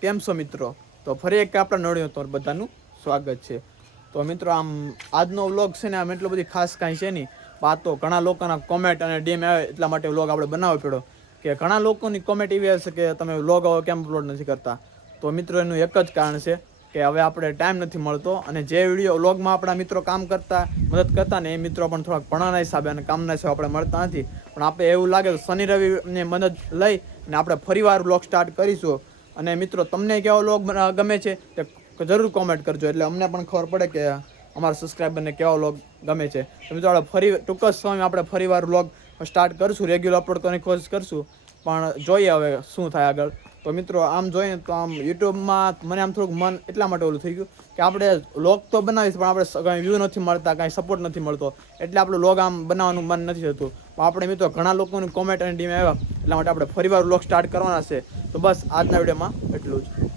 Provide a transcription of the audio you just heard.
કેમ છો મિત્રો? તો ફરી એક આપણા નોડીઓ તો બધાનું સ્વાગત છે. તો મિત્રો આમ આજનો વ્લોગ છે ને આમ એટલો બધી ખાસ કાંઈ છે નહીં. આ તો ઘણા લોકોના કોમેન્ટ અને ડીએમ આવે એટલા માટે વ્લોગ આપણે બનાવવો પડ્યો કે ઘણા લોકોની કોમેન્ટ એવી હશે કે તમે વ્લોગ કેમ અપલોડ નથી કરતા. તો મિત્રો એનું એક જ કારણ છે કે હવે આપણે ટાઈમ નથી મળતો અને જે વિડીયો વ્લોગમાં આપણા મિત્રો કામ કરતા મદદ કરતા ને એ મિત્રો પણ થોડાક ભણવાના હિસાબે અને કામના હિસાબે આપણે મળતા નથી. પણ આપણે એવું લાગે તો શનિ રવિની મદદ લઈ અને આપણે ફરીવાર વ્લોગ સ્ટાર્ટ કરીશું. અને મિત્રો તમને કેવો વ્લોગ ગમે છે તે જરૂર કોમેન્ટ કરજો એટલે અમને પણ ખબર પડે કે અમારા સબસ્ક્રાઈબરને કેવો વ્લોગ ગમે છે. તો મિત્રો આપણે ફરી ટૂંક જ સમયમાં આપણે ફરીવાર વ્લોગ સ્ટાર્ટ કરશું, રેગ્યુલર અપલોડ કરવાની કોશિશ કરશું, પણ જોઈએ હવે શું થાય આગળ. તો મિત્રો આમ જોઈએ તો આમ યુટ્યુબમાં મને આમ થોડુંક મન એટલા માટે ઓલું થઈ ગયું કે આપણે વ્લોગ તો બનાવીશ પણ આપણે કાંઈ વ્યૂ નથી મળતા, કાંઈ સપોર્ટ નથી મળતો એટલે આપણે વ્લોગ આમ બનાવવાનું મન નથી થતું. પણ આપણે મિત્રો ઘણા લોકોની કોમેન્ટ અને ડીમ આવ્યા એટલા માટે આપણે ફરીવાર વ્લોગ સ્ટાર્ટ કરવાના છે. તો બસ આજના વિડીયોમાં એટલું જ.